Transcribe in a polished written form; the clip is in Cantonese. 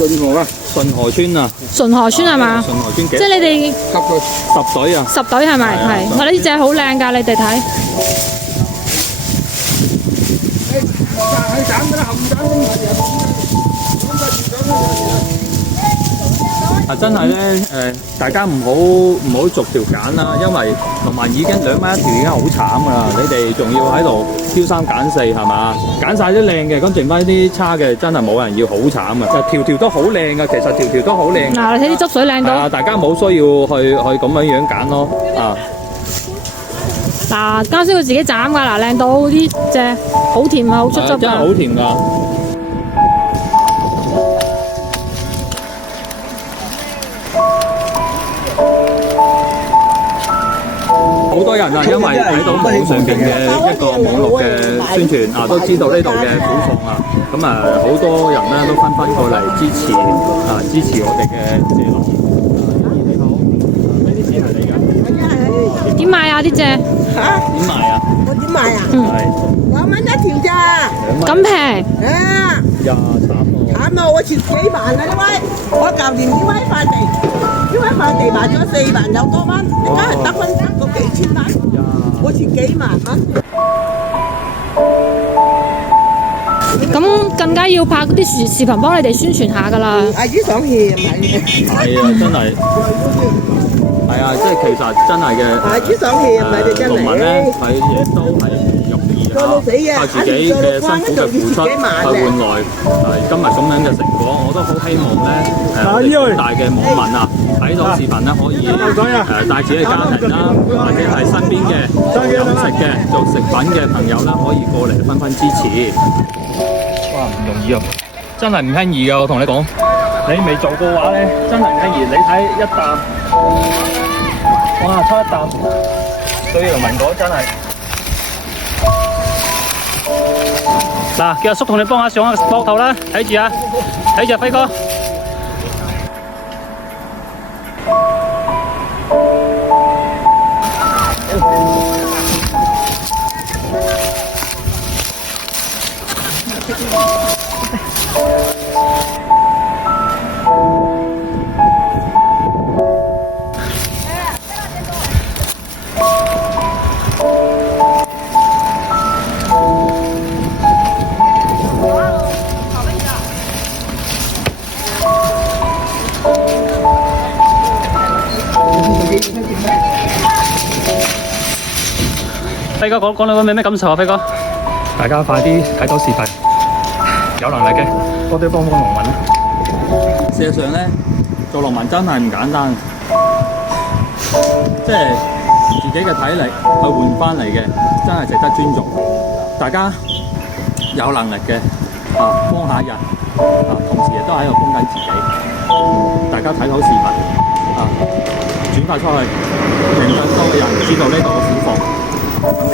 順河啊，順河村啊，順河村係嘛？順河村幾？即係你哋10隊。 10隊啊， 10隊係咪？係啊係。我呢只好靚㗎，你哋睇。去斬㗎啦，冚斬咁嘅嘢。啊，真係咧大家唔好逐條揀啦，因為同埋已經2蚊一條已經好慘㗎啦，你哋仲要喺度挑三揀四係嘛？揀晒啲靚嘅，咁剩翻啲差嘅，真係冇人要，好慘啊！就條條都好靚㗎，其實條條都好靚。嗱，你睇啲汁水靚到。啊，大家冇需要去咁樣揀咯，啊！嗱，啱先佢自己斬㗎，嗱靚到啲隻好甜啊，好出汁真係好㗎。甜㗎。好多人啊，因為睇到網上邊嘅一個網絡嘅宣傳啊，都知道呢度嘅苦況啊，咁啊好多人咧都紛紛過嚟支持我哋嘅謝龍。你好，呢啲紙係你㗎？點買啊？呢只嚇？點賣啊？我點買啊？係2蚊一條咋？ 2蚊。咁平？啊！呀，慘喎！慘啊！我蝕幾萬啦呢位，我舊年呢位塊地，呢位塊地賣咗4萬有多蚊，你家係得分得個幾千蚊，我蝕幾萬蚊。呀！咁更加要拍嗰啲視頻幫你哋宣傳下㗎啦。阿姨想氣係咪？係啊，真係。係啊，即係其實真係嘅。阿姨想氣係咪你真農民咧，係？佢亦都係唔容易嚇，靠自己嘅辛苦嘅付出去換來今日咁樣嘅成果。我都好希望咧，我哋廣大嘅網民啊，睇到視頻咧可以帶自己嘅家人啦，或者係身邊嘅做飲食嘅、做食品嘅朋友啦，可以過嚟紛紛支持。哇，唔容易啊！真係唔輕易㗎，我同你講，你未做過嘅話咧，真係唔輕易。你睇一啖。哇！抽一啖，對農民講真係。嗱，叫阿叔同你幫下上下膊頭啦，睇住啊，睇住啊，輝哥。輝哥講到咩感受啊？輝哥，大家快啲睇到視頻，有能力嘅多啲幫農民啦。事實上咧，做農民真係唔簡單，即係自己嘅體力去換翻嚟嘅，真係值得尊重。大家有能力嘅幫下人同時亦都喺度幫緊自己。大家睇到視頻轉發出去，令更多嘅人知道呢度嘅苦況。感謝。